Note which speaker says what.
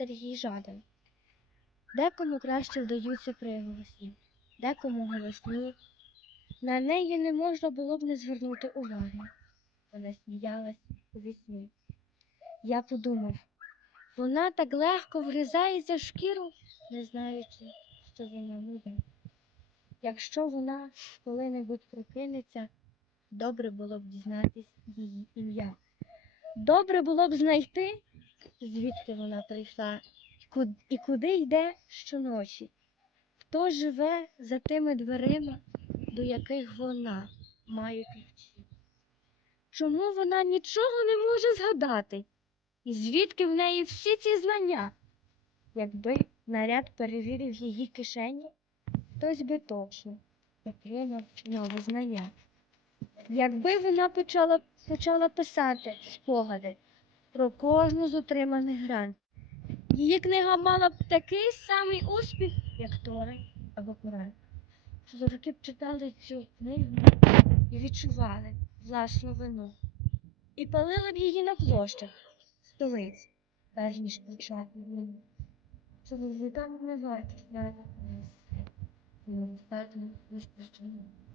Speaker 1: Сергій Жадан. Декому краще вдаються приголосні, декому голосні. На неї не можна було б не звернути уваги. Вона сміялась у вісні. Я подумав, вона так легко вгризається в шкіру, не знаючи, що вона буде. Якщо вона коли-небудь прокинеться, добре було б дізнатись її ім'я. Добре було б знайти, звідки вона прийшла і куди, йде щоночі. Хто живе за тими дверима, до яких вона має ключі? Чому вона нічого не може згадати? І звідки в неї всі ці знання? Якби наряд перевірив її кишені, хтось би точно отримав нове знання. Якби вона почала, почала писати спогади про кожну з отриманих гран, її книга мала б такий самий успіх, як Тори або Коран. Зорки б читали цю книгу і відчували власну вину. І палили б її на площах столиць, перш ніж почати війну. Чоловікам не варто. Не достатньо вистачено.